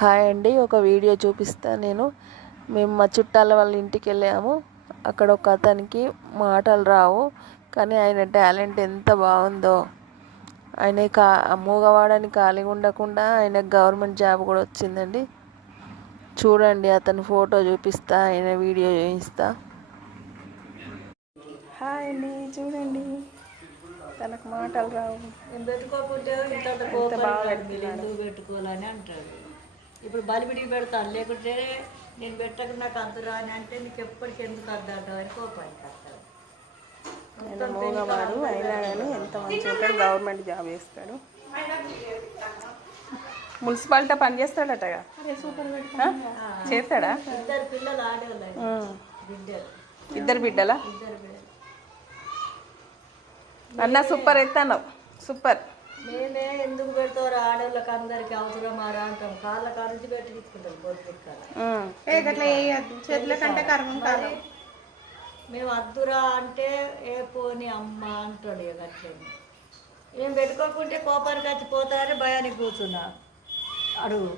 Hi అండి, ఒక video చూపిస్తా నేను. మేము మా చుట్టాల వాళ్ళ ఇంటికి వెళ్ళాము. అక్కడ ఒక అతనికి మాటలు రావు, కానీ ఆయన టాలెంట్ ఎంత బాగుందో. ఆయన మూగవాడని ఖాళీగా ఉండకుండా ఆయనకు గవర్నమెంట్ జాబ్ కూడా వచ్చిందండి. చూడండి, అతని ఫోటో చూపిస్తా, ఆయన వీడియో చూపిస్తా. హాయ్ అండి, చూడండి, తనకు మాటలు రావు. పెట్టుకోకుంటే ఇంత ఎందుకు పెట్టుకోవాలని అంటాడు. ఇప్పుడు బలిపిడికి పెడతాను, లేకుంటే నేను పెట్టక నాకు అంతురా అని అంటే నీకు ఎప్పటికి ఎందుకు అద్దాటం అని కోపానికి వస్తాడు. మూగవాడు అయినా కానీ ఎంత మంచిగా ఉంటాడు, గవర్నమెంట్ జాబ్ చేస్తాడు. మున్సిపాలిటీ పని చేస్తాడటగా, చేస్తాడా? ఇద్దరు పిల్లలు ఆడేవాళ్ళు, ఇద్దరు బిడ్డలా? అన్న సూపర్ ఎత్తాను, సూపర్. నేనే ఎందుకు పెడతారు ఆడవాళ్ళకి అందరికి అవసరం ఆరా అంటాం. కాళ్ళ కాడ నుంచి పెట్టి తీసుకుంటాం పొద్దుకాల. మేము అద్దురా అంటే ఏ పోని అమ్మ అంటాడు. అట్లే ఏం పెట్టుకోకుంటే కోపానికి వచ్చి పోతారని భయానికి కూర్చున్నా. అడుగు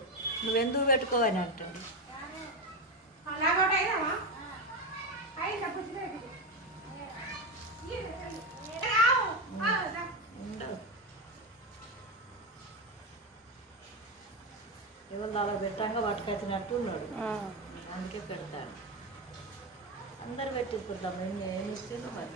నువ్వెందుకు పెట్టుకోవని అంటాడు. ఎవరు అలా పెట్టంగా పట్టుకొచ్చినట్టు ఉన్నాడు, అందుకే పెడతాడు. అందరు పెట్టించుకుంటాం. మేము ఏమి ఇచ్చినా మరి